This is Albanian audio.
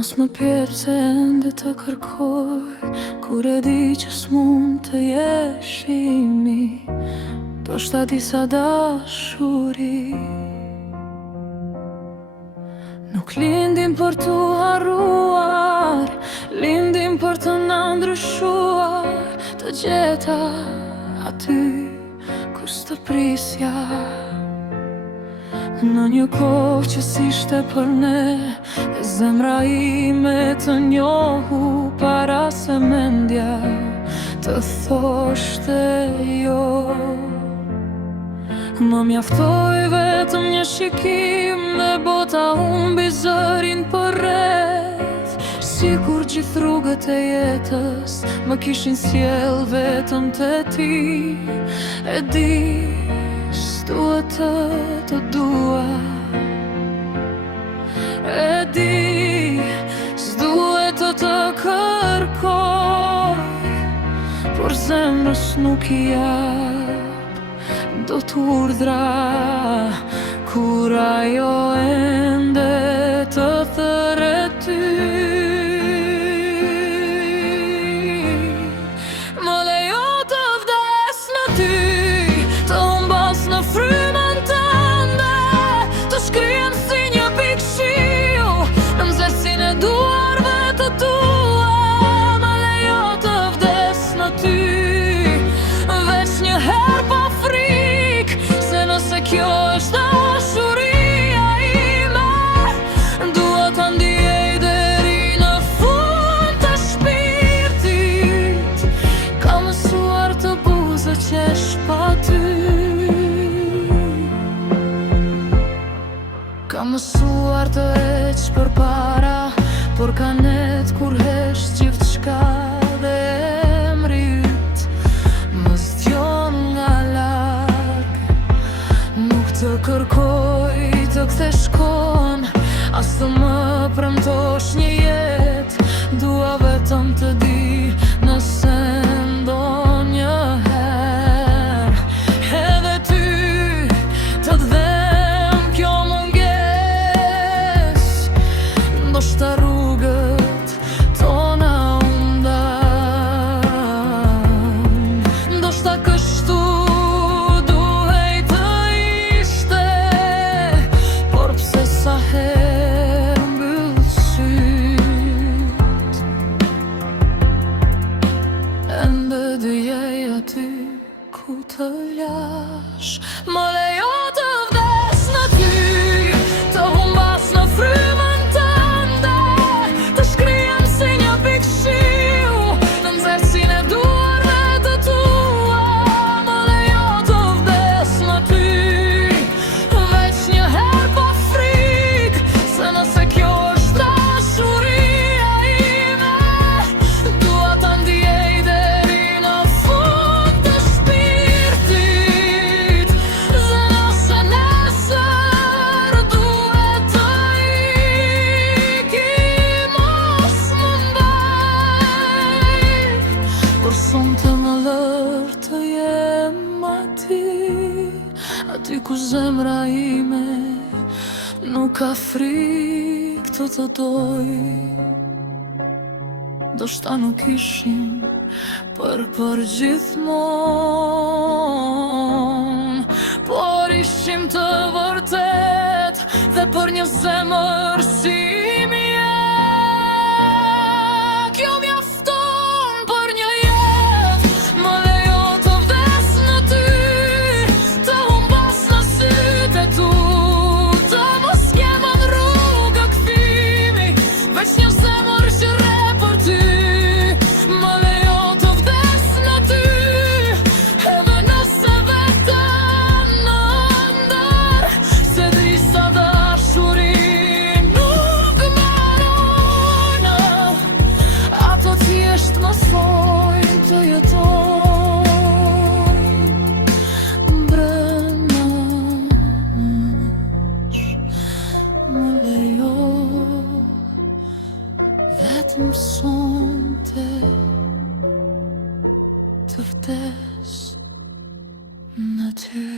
Mos më pjerë se ende të kërkoj, kur e di që s'mund të jeshimi, do shta disa dashuri. Nuk lindim për t'u harruar, lindim për të na ndryshuar, të gjeta aty kur s'të prisja. Në një kohë që s'ishte për ne, e zemra ime të njohu para se mendja të thoshte jo. Më mjaftoi vetëm një shikim dhe bota humbi zërin përreth, sikur gjithë rrugët e jetës më kishin sjell vetëm te ti. E di s'duhet të dua, e di s'duhet të kërkoj, por zemrës nuk I jap dot urdhra kur ajo ende të thërë ty. Më lejo të vdes në ty, të humbas në frymën tënde, të shkrijem si një pikë shiu në nxehtësinë e duarve të tua. Më lejo të vdes në ty, veç një herë pa frikë, se nëse kjo është dashuria ime, dua ta ndjej deri në fund të shpirtit. Kam mësuar të buzë qesh pa ty, kam mësuar të heq për para, por ka net kur hesh gjithçka dhe emri yt më zdjon nga larg. Nuk të kërkoj të kthesh kohën, as të më premtosh një jetë, dua vetëm të di nëse ndonjëherë edhe ty të dhem kjo munges. Ndoshta rrugët tona u ndan, ndoshta kështu duhej të ishte, por pse sa herë mbyll syt, ende djej aty ku të lash. Më lejo të vdes në ty, të humbas në frymën tënde, të shkrijem si një pikë shiu në nxehtësinë e duarve të tua. Më lejo të vdes në ty, veç një herë pa frikë, se nëse kjo është dashuria ime, dua ta ndjej deri në fund të shpirtit. Se nëse nesër duhet të ikim, mos më mbaj, por sonte më lër të jem aty ku zemra ime nuk ka frikë të doj. Do shta nuk ishim për gjithmonë, por ishim të vërtet dhe për një zemër si mje. Kjo mjafton për një jetë, më lejo të vdes në ty, të humbas në sytë e tu, të mos kemën rrugë kthimi, veç një zemër që re për ty. Më lejo të vdes në ty, edhe nëse vetëm në ndër, se disa dashuri nuk mbarojnë, ato thjesht mësojnë të jetojnë brenda nesh. Më lejo vetëm sonte të vdes në ty.